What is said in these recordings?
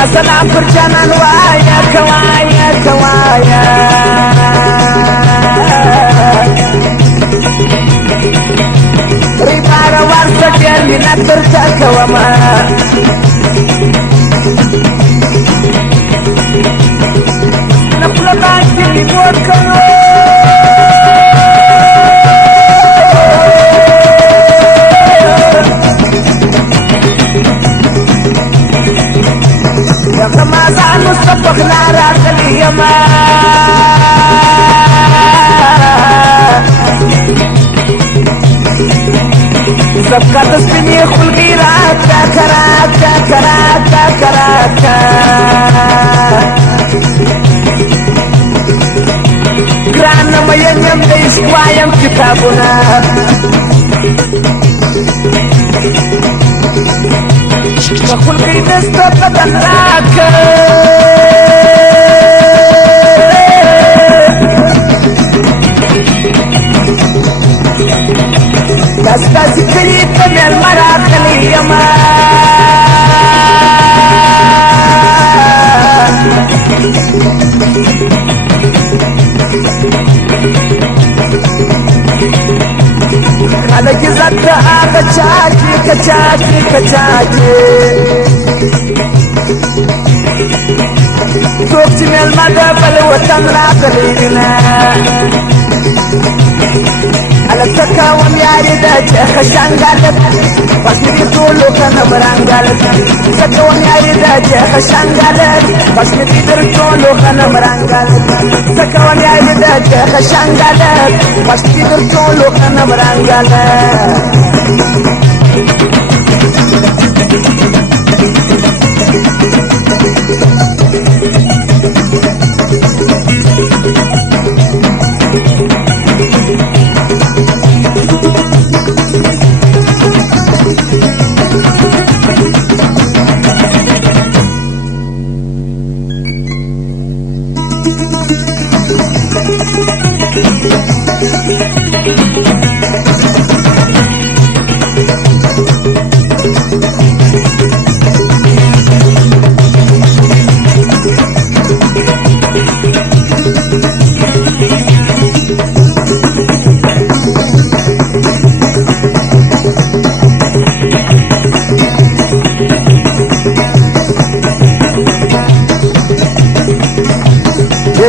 زما سلام پر جانان وایا کوایا کوایا ریبار ورسه ډېر مینت درته کومه نه خوله باندې مې نور کړو رمضان مصطفى غلارة خليما سبقة تسبني خلقي راتا كراتا كراتا كراتا قرانا ما ينم ديش قوايم كتابنا خلقي دستو بدن راكا دستا سكري تمير مراخلي يما خلق زد آغا چاچي كچاچي كچاچي څوک چې مېلمه د بل وطن راغلي هلته کوم یاري ده چې ښه شانګل بس مې دې ټولو کنم رنګل زه کوم یاري ده چې ښه شانګل بس مې دې در ټولو کنم رنګل زه کوم یاري ده چې ښه شانګل بس مې دې در ټولو کنم رنګل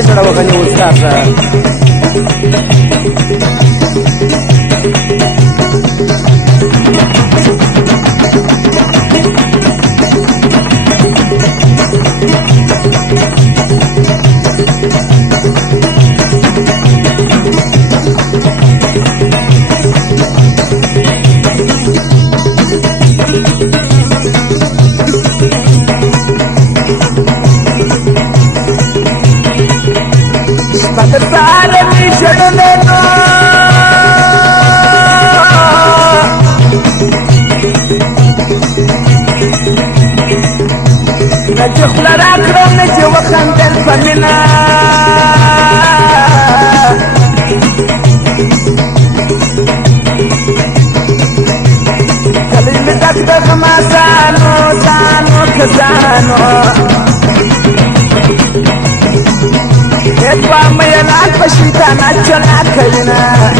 سره وغني استاد نجخل راكرم نجي وخندل فمنا كلمة دك ما زانو زانو كزانو يدوى ميلات بشيطانا جنا كلنا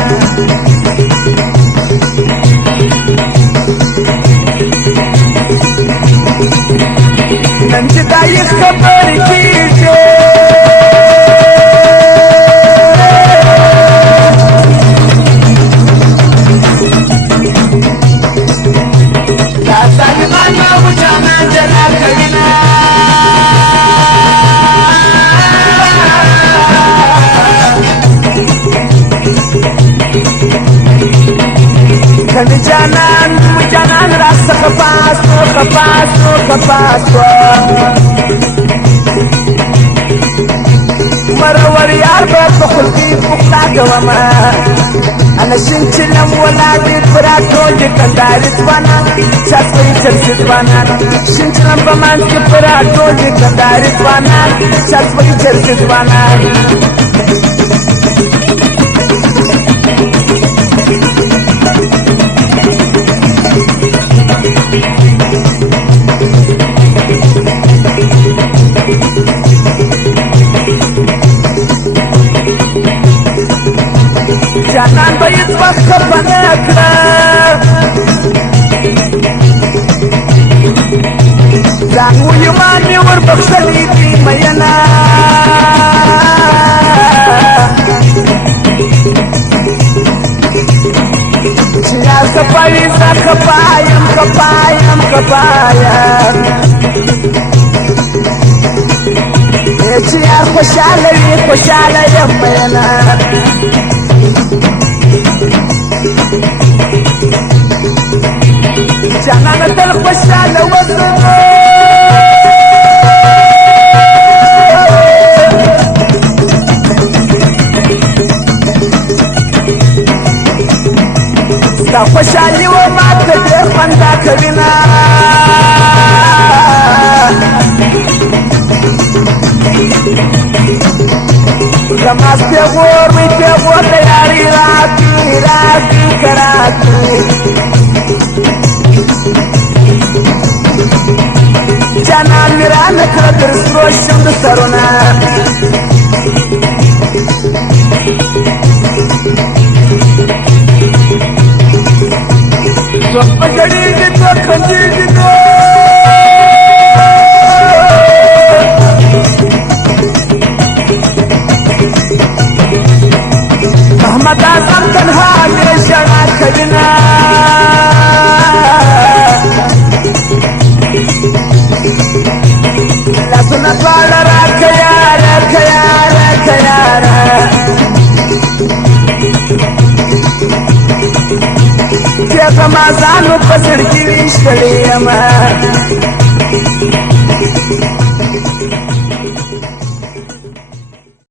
نن چې دا یې خبرې کېږي دا ظالمان به و جانان جلا کوینه کنه جانان و جانان راڅخه پاسو خپاسو خپاسو مرور یار به په خلقي پخلا کومه انا شنچلم ولادي پراتو دي کنداري ځوانان چاسپري چرسي ځوانان شنچلم په منځ کې پراتو دي کنداري ځوانان چاسپري چرسي ځوانان مخ خپنه کړه ځان ویو ما مې وربخښلي دي میینه چې یار خپایي زه خپایم خپایم خپایم چې یار خوشحاله وي خوشحاله یم میینه جانانه تل خوشحاله وزمه ستا خوشحالي و ماته ډېر خندا کوینه زما پیغور وی پیغور ته یاري راکړي راکړي که راکړي جانان مې رانه کړه تر سرو شونډو سرونه څوک په ژړېږي څوک خندېږي محمد اعظم تنها مې ژړا کوینه لاسونه دواړه راکه یاره که یاره که یاره چې غمازانو په زړګي ویشتلی یمه